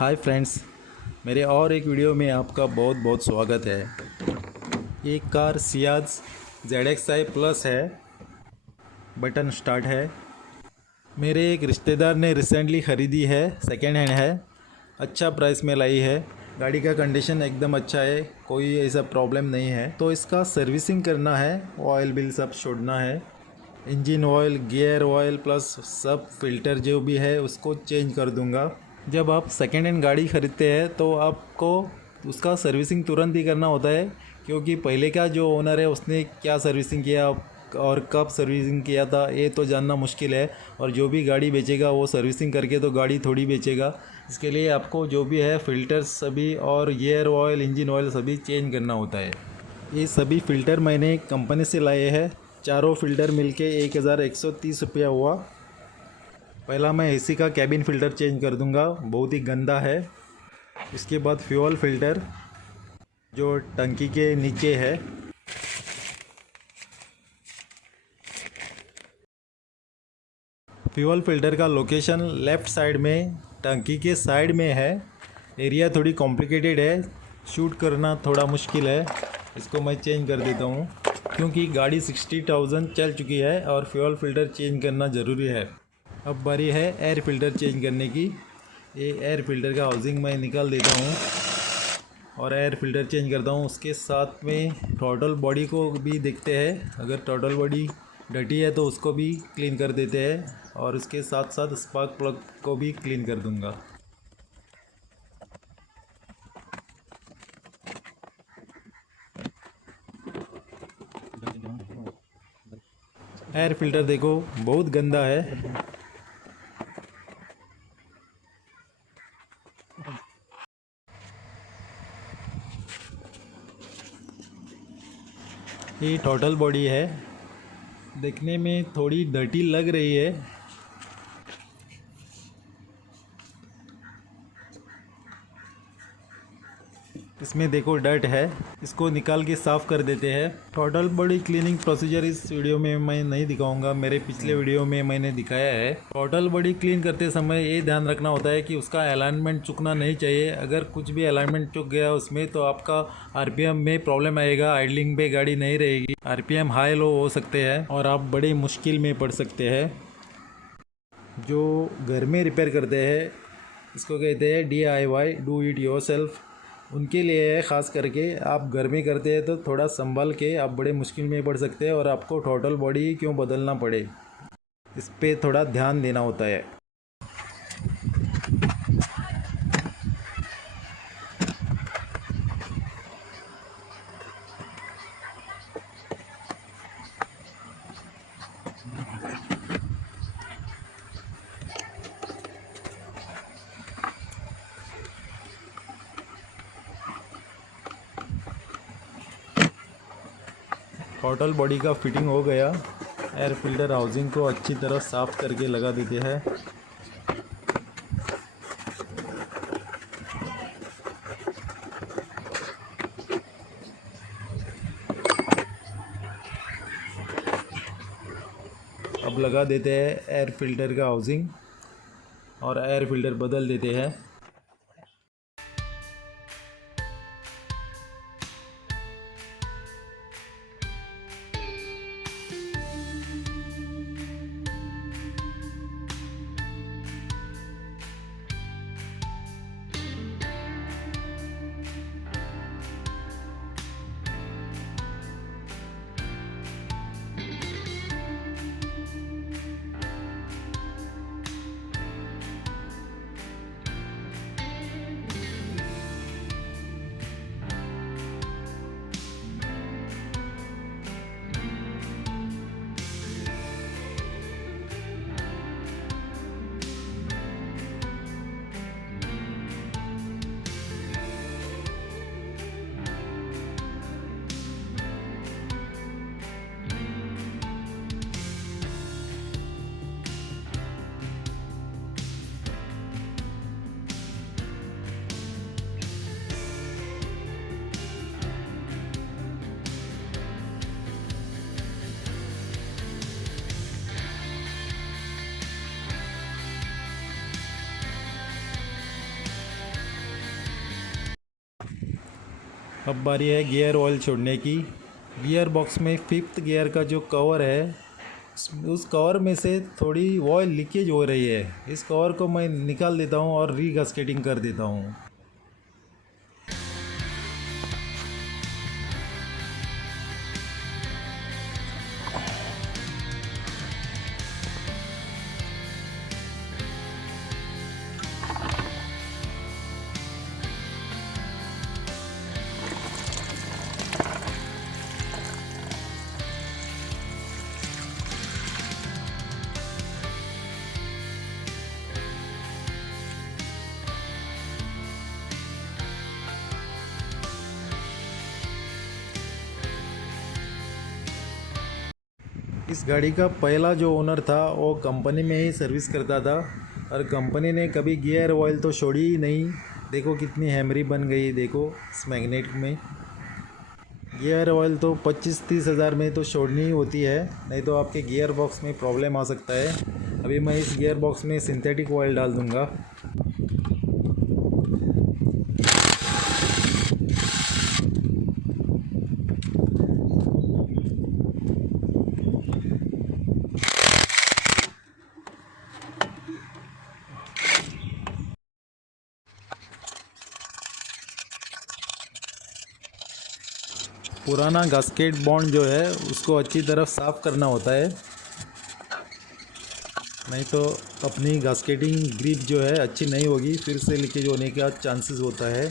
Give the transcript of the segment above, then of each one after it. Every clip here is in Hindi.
हाय फ्रेंड्स, मेरे और एक वीडियो में आपका बहुत बहुत स्वागत है। ये कार सियाज ZXi प्लस है, बटन स्टार्ट है। मेरे एक रिश्तेदार ने रिसेंटली ख़रीदी है, सेकेंड हैंड है, अच्छा प्राइस में लाई है। गाड़ी का कंडीशन एकदम अच्छा है, कोई ऐसा प्रॉब्लम नहीं है। तो इसका सर्विसिंग करना है, ऑयल बिल सब छोड़ना है, engine oil, gear oil plus सब फिल्टर जो भी है उसको चेंज कर दूंगा। जब आप सेकेंड हैंड गाड़ी ख़रीदते हैं तो आपको उसका सर्विसिंग तुरंत ही करना होता है, क्योंकि पहले का जो ओनर है उसने क्या सर्विसिंग किया और कब सर्विसिंग किया था ये तो जानना मुश्किल है। और जो भी गाड़ी बेचेगा वो सर्विसिंग करके तो गाड़ी थोड़ी बेचेगा। इसके लिए आपको जो भी है फ़िल्टर्स सभी और गियर ऑयल, इंजन ऑयल सभी चेंज करना होता है। ये सभी फ़िल्टर मैंने कंपनी से लाए हैं। चारों फ़िल्टर मिलके 1130 रुपया हुआ। पहला मैं एसी का कैबिन फ़िल्टर चेंज कर दूंगा, बहुत ही गंदा है। इसके बाद फ्यूल फ़िल्टर जो टंकी के नीचे है, फ्यूल फ़िल्टर का लोकेशन लेफ़्ट साइड में टंकी के साइड में है। एरिया थोड़ी कॉम्प्लिकेटेड है, शूट करना थोड़ा मुश्किल है। इसको मैं चेंज कर देता हूँ क्योंकि गाड़ी 60,000 चल चुकी है और फ्यूल फ़िल्टर चेंज करना ज़रूरी है। अब बारी है एयर फ़िल्टर चेंज करने की। ये एयर फ़िल्टर का हाउसिंग मैं निकाल देता हूँ और एयर फ़िल्टर चेंज करता हूँ। उसके साथ में टोटल बॉडी को भी देखते हैं, अगर टोटल बॉडी डर्टी है तो उसको भी क्लीन कर देते हैं और उसके साथ साथ स्पार्क प्लग को भी क्लीन कर दूँगा। एयर फ़िल्टर देखो बहुत गंदा है। ये टोटल बॉडी है, देखने में थोड़ी डर्टी लग रही है। इसमें देखो डर्ट है, इसको निकाल के साफ़ कर देते हैं। टोटल बॉडी क्लीनिंग प्रोसीजर इस वीडियो में मैं नहीं दिखाऊंगा, मेरे पिछले वीडियो में मैंने दिखाया है। टोटल बॉडी क्लीन करते समय ये ध्यान रखना होता है कि उसका अलाइनमेंट चुकना नहीं चाहिए। अगर कुछ भी अलाइनमेंट चुक गया उसमें तो आपका RPM में प्रॉब्लम आएगा, आइडलिंग पे गाड़ी नहीं रहेगी, RPM हाई लो हो सकते हैं और आप बड़ी मुश्किल में पड़ सकते हैं। जो घर में रिपेयर करते हैं इसको कहते हैं DIY, डू इट योरसेल्फ। उनके लिए है, ख़ास करके आप घर में करते हैं तो थोड़ा संभल के, आप बड़े मुश्किल में पड़ सकते हैं और आपको टोटल बॉडी क्यों बदलना पड़े इस पे थोड़ा ध्यान देना होता है। टोटल बॉडी का फिटिंग हो गया। एयर फिल्टर हाउसिंग को अच्छी तरह साफ़ करके लगा देते हैं। अब लगा देते हैं एयर फिल्टर का हाउसिंग और एयर फिल्टर बदल देते हैं। अब बारी है गियर ऑयल छोड़ने की। गियर बॉक्स में 5th गियर का जो कवर है उस कवर में से थोड़ी ऑयल लीकेज हो रही है। इस कवर को मैं निकाल देता हूँ और रीगास्केटिंग कर देता हूँ। इस गाड़ी का पहला जो ओनर था वो कंपनी में ही सर्विस करता था और कंपनी ने कभी गियर ऑयल तो छोड़ी ही नहीं। देखो कितनी हैमरी बन गई, देखो इस मैग्नेट में। गियर ऑयल तो 25-30 हज़ार में तो छोड़नी ही होती है, नहीं तो आपके गियर बॉक्स में प्रॉब्लम आ सकता है। अभी मैं इस गियर बॉक्स में सिंथेटिक ऑयल डाल दूँगा। पुराना गास्केट बॉन्ड जो है उसको अच्छी तरह साफ़ करना होता है, नहीं तो अपनी गास्केटिंग ग्रिप जो है अच्छी नहीं होगी, फिर से लीकेज होने का चांसेस होता है।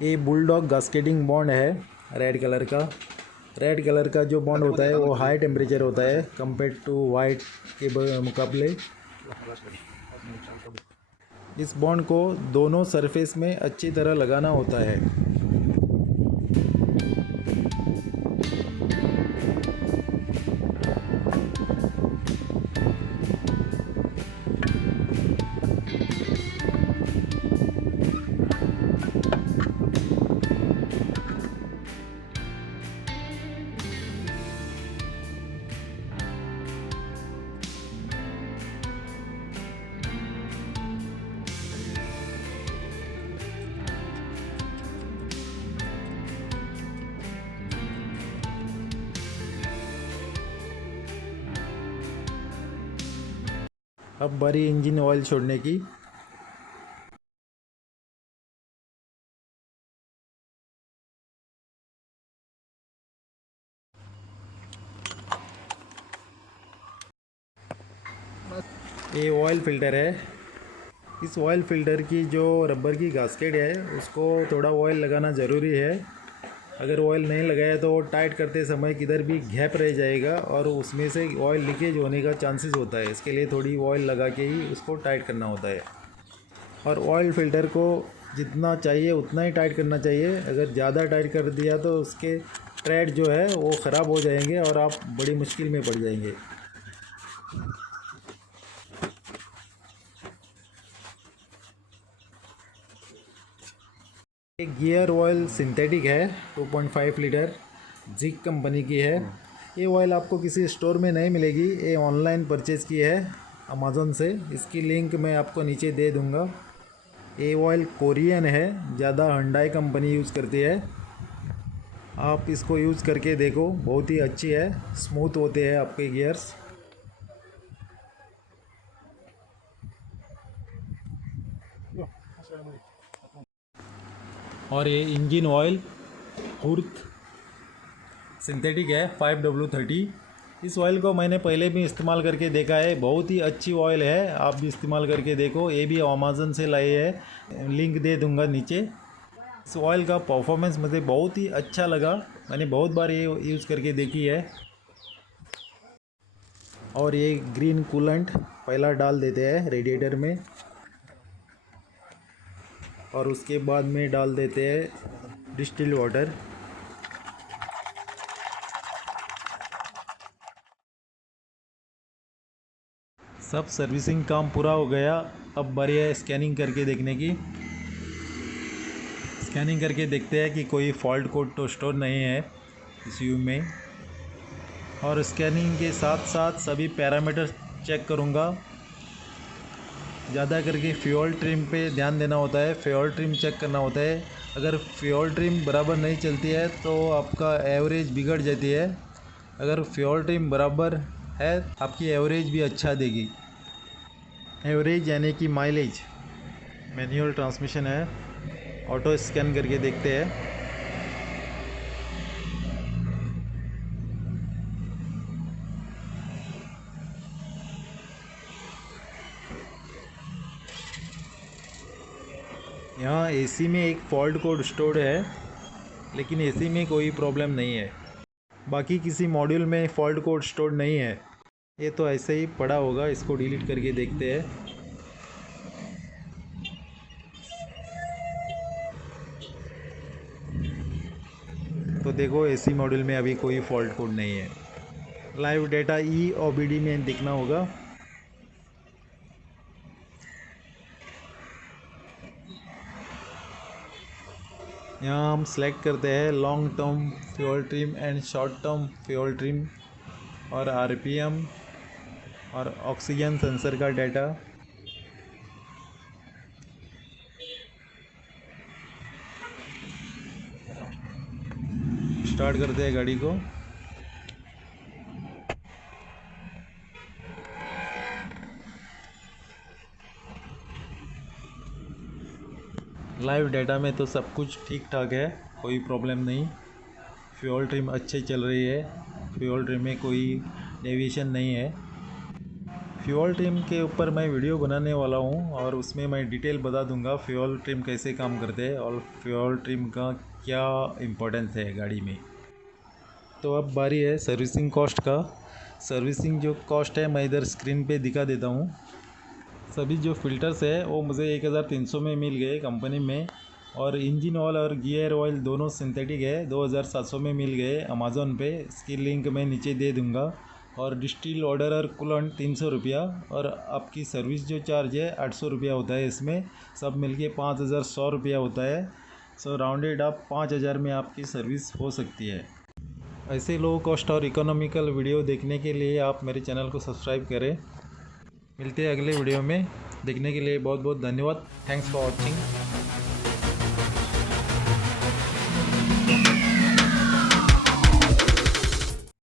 ये बुलडॉग गास्केटिंग बॉन्ड है रेड कलर का। रेड कलर का जो बॉन्ड होता है वो हाई टेम्परेचर होता है कंपेयर टू वाइट के मुकाबले। इस बॉन्ड को दोनों सरफेस में अच्छी तरह लगाना होता है। अब बारी इंजन ऑयल छोड़ने की। ये ऑयल फिल्टर है। इस ऑयल फिल्टर की जो रबर की गास्केट है उसको थोड़ा ऑयल लगाना ज़रूरी है। अगर ऑयल नहीं लगाया तो टाइट करते समय किधर भी गैप रह जाएगा और उसमें से ऑयल लीकेज होने का चांसेस होता है। इसके लिए थोड़ी ऑयल लगा के ही उसको टाइट करना होता है। और ऑयल फिल्टर को जितना चाहिए उतना ही टाइट करना चाहिए। अगर ज़्यादा टाइट कर दिया तो उसके ट्रेड जो है वो ख़राब हो जाएंगे और आप बड़ी मुश्किल में पड़ जाएंगे। एक गियर ऑयल सिंथेटिक है 2.5 लीटर, जिक कंपनी की है। ये ऑयल आपको किसी स्टोर में नहीं मिलेगी, ये ऑनलाइन परचेज़ की है अमेज़न से। इसकी लिंक मैं आपको नीचे दे दूँगा। ये ऑयल कोरियन है, ज़्यादा हुंडई कंपनी यूज़ करती है। आप इसको यूज़ करके देखो, बहुत ही अच्छी है, स्मूथ होते हैं आपके गियर्स। और ये इंजन ऑयल हुर्थ सिंथेटिक है 5W30। इस ऑयल को मैंने पहले भी इस्तेमाल करके देखा है, बहुत ही अच्छी ऑयल है, आप भी इस्तेमाल करके देखो। ये भी अमेज़न से लाई है, लिंक दे दूंगा नीचे। इस ऑयल का परफॉर्मेंस मुझे बहुत ही अच्छा लगा, मैंने बहुत बार ये यूज़ करके देखी है। और ये ग्रीन कूलेंट पहला डाल देते हैं रेडिएटर में और उसके बाद में डाल देते हैं डिस्टिल्ड वाटर। सब सर्विसिंग काम पूरा हो गया। अब बारी है स्कैनिंग करके देखने की। स्कैनिंग करके देखते हैं कि कोई फॉल्ट कोड तो स्टोर नहीं है इस यू में। और स्कैनिंग के साथ साथ सभी पैरामीटर चेक करूँगा। ज़्यादा करके फ्यूल ट्रिम पे ध्यान देना होता है, फ्यूल ट्रिम चेक करना होता है। अगर फ्यूल ट्रिम बराबर नहीं चलती है तो आपका एवरेज बिगड़ जाती है। अगर फ्यूल ट्रिम बराबर है आपकी एवरेज भी अच्छा देगी। एवरेज यानी कि माइलेज। मैनुअल ट्रांसमिशन है, ऑटो स्कैन करके देखते हैं। यहाँ एसी में एक फॉल्ट कोड स्टोर्ड है, लेकिन एसी में कोई प्रॉब्लम नहीं है। बाकी किसी मॉड्यूल में फॉल्ट कोड स्टोर्ड नहीं है। ये तो ऐसे ही पड़ा होगा, इसको डिलीट करके देखते हैं। तो देखो एसी मॉड्यूल में अभी कोई फॉल्ट कोड नहीं है। लाइव डेटा EOBD में देखना होगा। यहाँ हम सेलेक्ट करते हैं long term fuel trim and short term fuel trim और RPM और ऑक्सीजन सेंसर का डाटा। स्टार्ट करते हैं गाड़ी को। लाइव डाटा में तो सब कुछ ठीक ठाक है, कोई प्रॉब्लम नहीं। फ्यूल ट्रिम अच्छे चल रही है, फ्यूल ट्रिम में कोई डेविएशन नहीं है। फ्यूल ट्रिम के ऊपर मैं वीडियो बनाने वाला हूँ और उसमें मैं डिटेल बता दूंगा फ्यूल ट्रिम कैसे काम करते हैं और फ्यूल ट्रिम का क्या इम्पोर्टेंस है गाड़ी में। तो अब बारी है सर्विसिंग कॉस्ट का। सर्विसिंग जो कॉस्ट है मैं इधर स्क्रीन पे दिखा देता हूँ। सभी जो फ़िल्टर्स है वो मुझे 1300 में मिल गए कंपनी में, और इंजन ऑयल और गियर ऑयल दोनों सिंथेटिक है, 2700 में मिल गए अमेज़ॉन पे। इसकी लिंक मैं नीचे दे दूँगा। और डिस्टिल ऑर्डर और कूलेंट 300 रुपया, और आपकी सर्विस जो चार्ज है 800 रुपया होता है। इसमें सब मिल के 5100 रुपया होता है। सो राउंडेड आप 5000 में आपकी सर्विस हो सकती है। ऐसे लो कॉस्ट और इकोनॉमिकल वीडियो देखने के लिए आप मेरे चैनल को सब्सक्राइब करें। मिलते हैं अगले वीडियो में। देखने के लिए बहुत बहुत धन्यवाद। Thanks for watching.